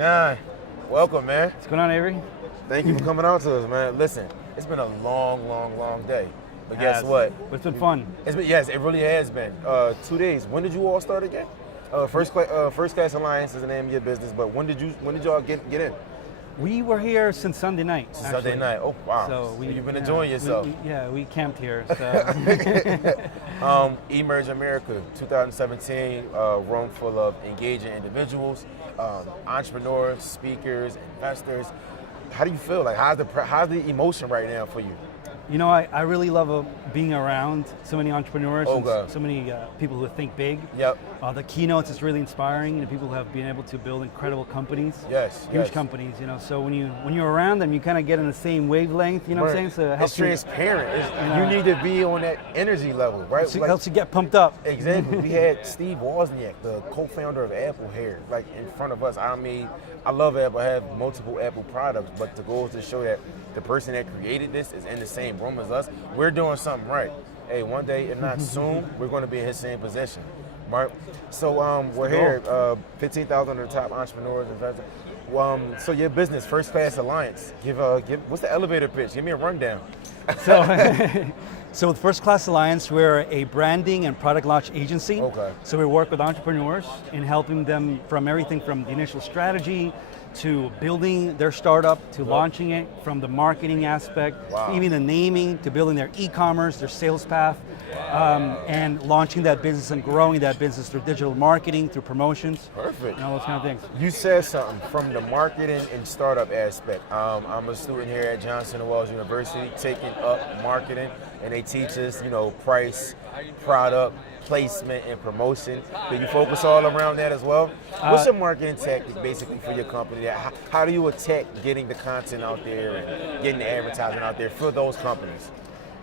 John, welcome, man. What's going on, Avery? Thank you for coming out to us, man. Listen, it's been a long day. But guess what? It's been fun. Yes, it really has been. 2 days. When did you all start again? First Class Alliance is the name of your business, but when did y'all get in? We were here since Sunday night. Sunday night. Oh wow! So you've been enjoying yourself. We camped here. So. Emerge America 2017, room full of engaging individuals, entrepreneurs, speakers, investors. How do you feel? Like how's the emotion right now for you? You know, I really love being around so many entrepreneurs and so many people who think big. Yep. The keynotes is really inspiring. You know, people who have been able to build incredible companies. Huge companies. You know, so when you're around them, you kind of get in the same wavelength. You know what I'm saying? So it helps it's transparent. You need to be on that energy level, right? It helps you get pumped up. Exactly. We had Steve Wozniak, the co-founder of Apple, here, like in front of us. I mean, I love Apple. I have multiple Apple products, but to go to show that the person that created this is in the same room as us, we're doing something right. Hey, one day, if not soon, we're going to be in his same position, right? So we're here, 15,000 of the top entrepreneurs, investors. So your business, First Class Alliance, give what's the elevator pitch? Give me a rundown. So with First Class Alliance, we're a branding and product launch agency. Okay. So we work with entrepreneurs in helping them from everything from the initial strategy to building their startup, to launching it, from the marketing aspect, even the naming, to building their e-commerce, their sales path, and launching that business and growing that business through digital marketing, through promotions. Perfect. And all those kind of things. You said something from the marketing and startup aspect. I'm a student here at Johnson & Wales University taking up marketing, and they teach us, price, product, placement, and promotion. Do you focus all around that as well? What's your marketing tactic basically for your company? How do you attack getting the content out there and getting the advertising out there for those companies?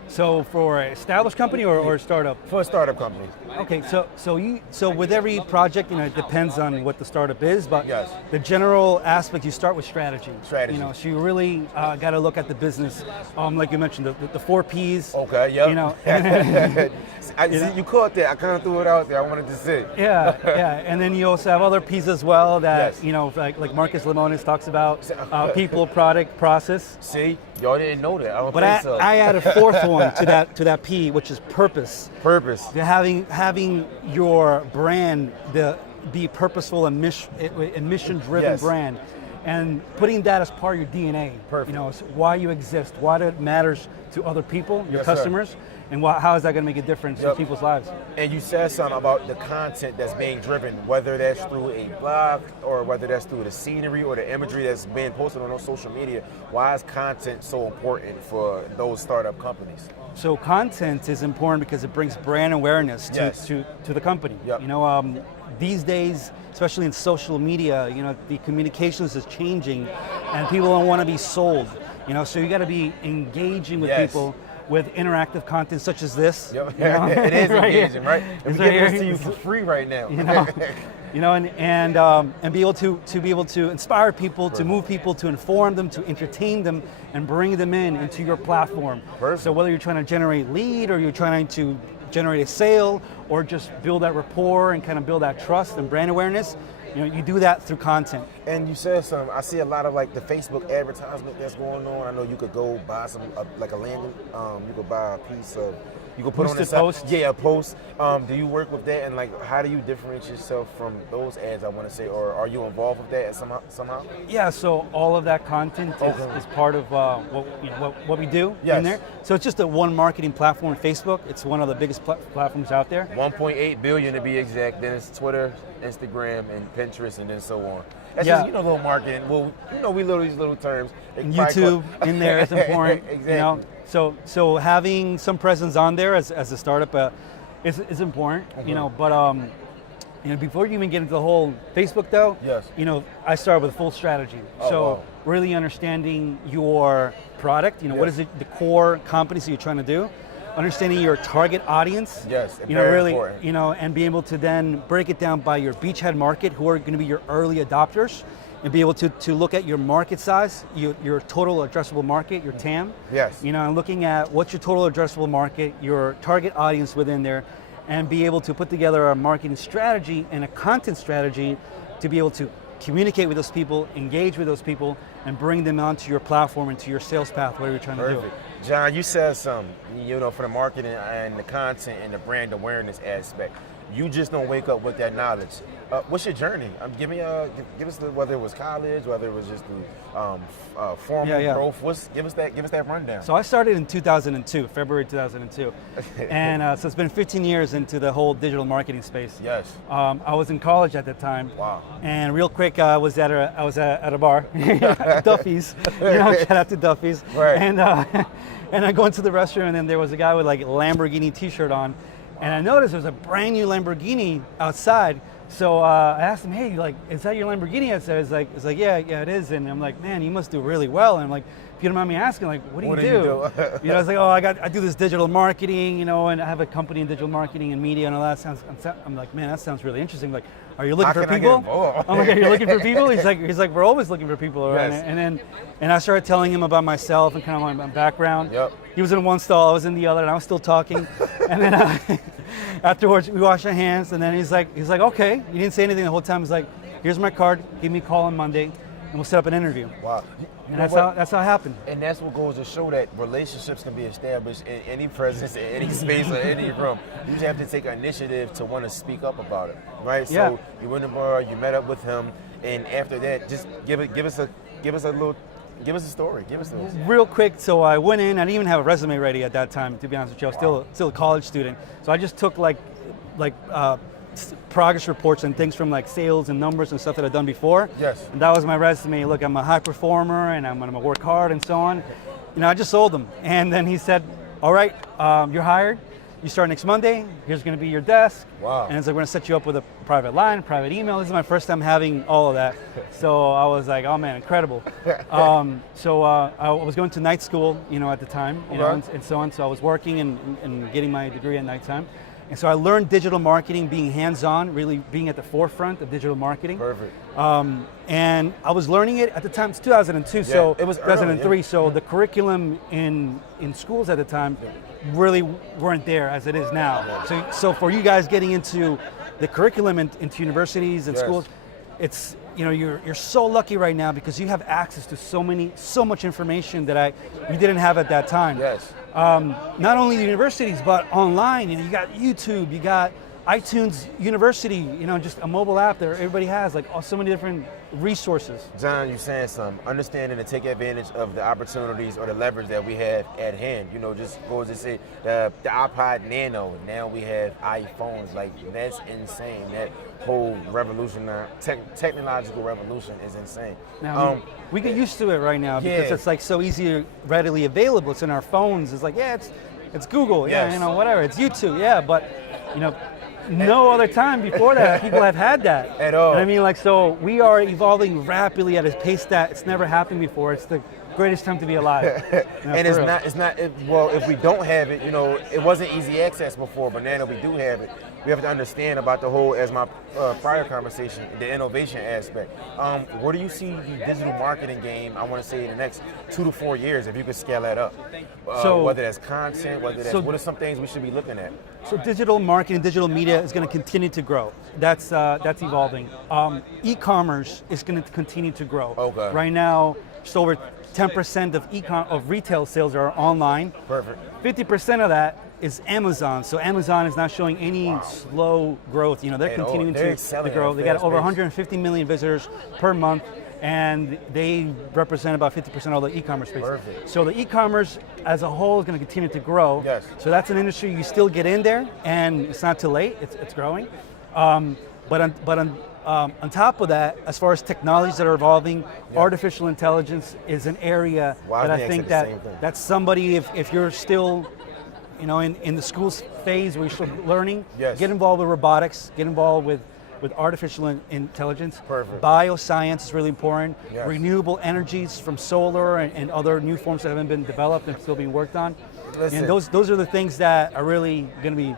So for an established company or a startup? For a startup company. Okay, so with every project, it depends on what the startup is, but the general aspect, you start with strategy. So you really got to look at the business, like you mentioned, the 4 Ps. Okay, yep. You caught that. I kind of threw it out there. I wanted to see. Yeah, and then you also have other Ps as well that, like Marcus Lemonis talks about, people, product, process. See, y'all didn't know that. I don't but think so. I add a 4th one to that P, which is purpose. Purpose. Having your brand be purposeful and mission-driven brand, and putting that as part of your DNA. Perfect. Why you exist, why it matters to other people, your customers, and how is that going to make a difference in people's lives? And you said something about the content that's being driven, whether that's through a blog or whether that's through the scenery or the imagery that's being posted on those social media. Why is content so important for those startup companies? So content is important because it brings brand awareness to the company. Yep. These days, especially in social media, the communications is changing, and people don't want to be sold. So you got to be engaging with people with interactive content such as this. Yep. It is engaging, right? And we're giving this to you for free right now. And be able to inspire people, to move people, to inform them, to entertain them, and bring them into your platform. Perfect. So whether you're trying to generate lead, or you're trying to generate a sale, or just build that rapport and kind of build that trust and brand awareness, you do that through content. And you said something. I see a lot of like the Facebook advertisement that's going on. I know you could go buy some like a landing. You could buy a piece of. You could put on the post. Yeah, a post. Do you work with that, and like how do you differentiate yourself from those ads? I want to say, or are you involved with that somehow? Yeah. So all of that content is part of what we do in there. So it's just one marketing platform. Facebook. It's one of the biggest platforms out there. 1.8 billion to be exact. Then it's Twitter, Instagram, and Pinterest, and then so on. That's just, little marketing. Well, we little these little terms. And YouTube in there is important. Exactly. So having some presence on there as a startup is important. But before you even get into the whole Facebook though, I started with a full strategy. Really understanding your product. What is the core competency you're trying to do. Understanding your target audience, very important. And be able to then break it down by your beachhead market, who are going to be your early adopters, and be able to look at your market size, your total addressable market, your TAM. And looking at what's your total addressable market, your target audience within there, and be able to put together a marketing strategy and a content strategy to be able to communicate with those people, engage with those people, and bring them onto your platform and to your sales path, whatever you're trying to do. John, you said something, for the marketing and the content and the brand awareness aspect. You just don't wake up with that knowledge. What's your journey? Give us whether it was college, whether it was just the formal growth. Give us that rundown. So I started in 2002, February 2002, and so it's been 15 years into the whole digital marketing space. Yes. I was in college at that time. Wow. And real quick, I was at a bar, Duffy's. Shout out to Duffy's. Right. And I go into the restroom, and then there was a guy with like a Lamborghini T-shirt on. And I noticed there was a brand new Lamborghini outside. So I asked him, hey, like, is that your Lamborghini? I said, it's like, yeah, it is. And I'm like, man, you must do really well. And I'm like, if you don't mind me asking, like, what do you do? I was like, I do this digital marketing, and I have a company in digital marketing and media and all that. I'm like, man, that sounds really interesting. Like, are you looking for people? I'm like, are you looking for people? He's like, we're always looking for people. Right? Yes. And I started telling him about myself and kind of my background. Yep. He was in one stall, I was in the other, and I was still talking. And then afterwards, we washed our hands, and then he's like, okay. He didn't say anything the whole time. He's like, here's my card. Give me a call on Monday, and we'll set up an interview. Wow. And that's how it happened. And that's what goes to show that relationships can be established in any presence, in any space, or any room. You just have to take initiative to want to speak up about it, right? Yeah. So you went to the bar, you met up with him, and after that, just give us a story. Give us a Real quick, so I went in. I didn't even have a resume ready at that time, to be honest with you. I was still a college student. So I just took like progress reports and things from like sales and numbers and stuff that I'd done before. Yes. And that was my resume. Look, I'm a high performer and I'm gonna work hard and so on. I just sold them. And then he said, all right, you're hired. You start next Monday. Here's gonna be your desk. Wow. And it's like, we're gonna set you up with a private line, private email. This is my first time having all of that. So I was like, oh man, incredible. So I was going to night school, at the time, and so on. So I was working and getting my degree at nighttime. And so I learned digital marketing, being hands-on, really being at the forefront of digital marketing. Perfect. And I was learning it at the time. It's 2002, so it was 2003. early, yeah. So the curriculum in schools at the time really weren't there as it is now. Yeah. So for you guys getting into the curriculum into universities and schools, it's you're so lucky right now because you have access to so much information that we didn't have at that time. Yes. Not only the universities, but online. You got YouTube, you got iTunes University. Just a mobile app that everybody has. Like so many different resources. John, you're saying something. Understanding to take advantage of the opportunities or the leverage that we have at hand. Just goes to say the iPod Nano. Now we have iPhones. Like that's insane. That whole technological revolution is insane. Now, we get used to it right now because it's like so easy, readily available. It's in our phones. It's like, it's Google. Yes. Yeah, whatever. It's YouTube. Yeah, but no other time before that people have had that. At all. And so we are evolving rapidly at a pace that it's never happened before. It's the greatest time to be alive. And if we don't have it, it wasn't easy access before, but now that we do have it, we have to understand about the whole, as my prior conversation, the innovation aspect. Where do you see the digital marketing game, I want to say in the next 2 to 4 years, if you could scale that up? Whether that's content, what are some things we should be looking at? So digital marketing, digital media is going to continue to grow. That's evolving. E-commerce is going to continue to grow. Okay. Right now, just over 10% of retail sales are online. Perfect. 50% of that is Amazon. So Amazon is not showing any slow growth. They're continuing to grow. They got over 150 million visitors per month, and they represent about 50% of the e-commerce space. Perfect. So the e-commerce as a whole is going to continue to grow. Yes. So that's an industry you still get in there, and it's not too late. It's growing. But on top of that, as far as technologies that are evolving, artificial intelligence is an area that I think that's somebody, if you're still in the school phase where you're still learning, get involved with robotics, get involved with artificial intelligence. Perfect. Bioscience is really important. Yes. Renewable energies from solar and other new forms that haven't been developed and still being worked on. Listen, and those are the things that are really going to be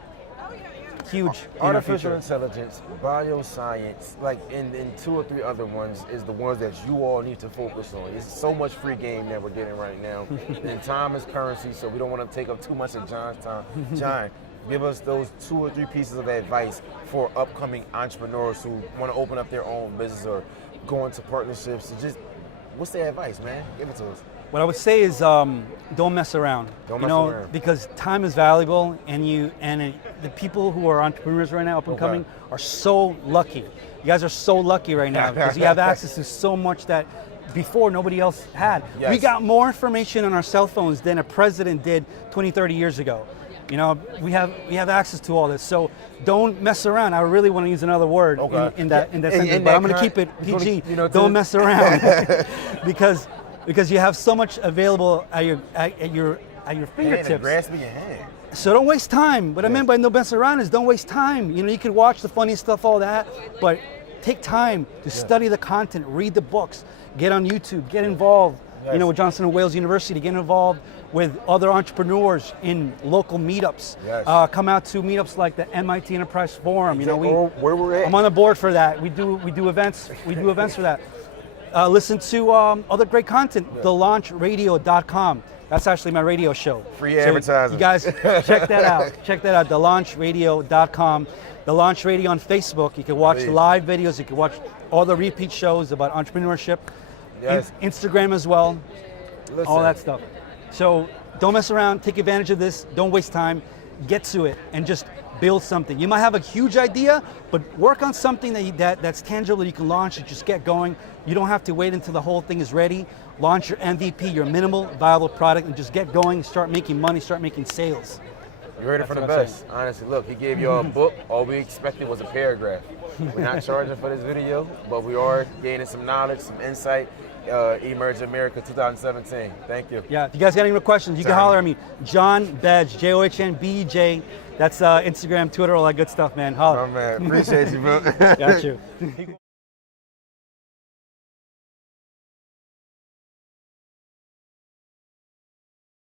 huge. Artificial intelligence, bioscience, and 2 or 3 other ones is the ones that you all need to focus on. It's so much free game that we're getting right now. And time is currency, so we don't want to take up too much of John's time. John, give us those 2 or 3 pieces of advice for upcoming entrepreneurs who want to open up their own business or go into partnerships? Just what's the advice, man? Give it to us. What I would say is don't mess around. Don't mess around. Because time is valuable, and the people who are entrepreneurs right now, up and coming, are so lucky. You guys are so lucky right now because you have access to so much that before nobody else had. Yes. We got more information on our cell phones than a president did 20, 30 years ago. You know, we have access to all this, so don't mess around. I really want to use another word in that sentence, but I'm going to keep it PG. Don't mess around because you have so much available at your fingertips. Grasp in your hand. So don't waste time. What I meant by no mess around is don't waste time. You know, you could watch the funny stuff, all that, but take time to study the content, read the books, get on YouTube, get involved. You know, with Johnson & Wales University, get involved with other entrepreneurs in local meetups. Come out to meetups like the MIT Enterprise Forum. You know, where we're at. I'm on the board for that. We do events. We do events for that. Listen to other great content. TheLaunchRadio.com. That's actually my radio show. Free advertising. You guys check that out. Check that out. TheLaunchRadio.com. The Launch Radio on Facebook. You can watch live videos. You can watch all the repeat shows about entrepreneurship. Yes. Instagram as well. Listen. All that stuff. So don't mess around. Take advantage of this. Don't waste time. Get to it and just build something. You might have a huge idea, but work on something that's tangible that you can launch and just get going. You don't have to wait until the whole thing is ready. Launch your MVP, your minimal viable product, and just get going. Start making money. Start making sales. You heard it from the best. Honestly, look, he gave you a book. All we expected was a paragraph. We're not charging for this video, but we are gaining some knowledge, some insight. Emerge America 2017. Thank you. Yeah, if you guys got any more questions, you can holler at me. John Bej, JOHNBEJ. That's Instagram, Twitter, all that good stuff, man. Holler. Oh, man. Appreciate you, bro. Got you.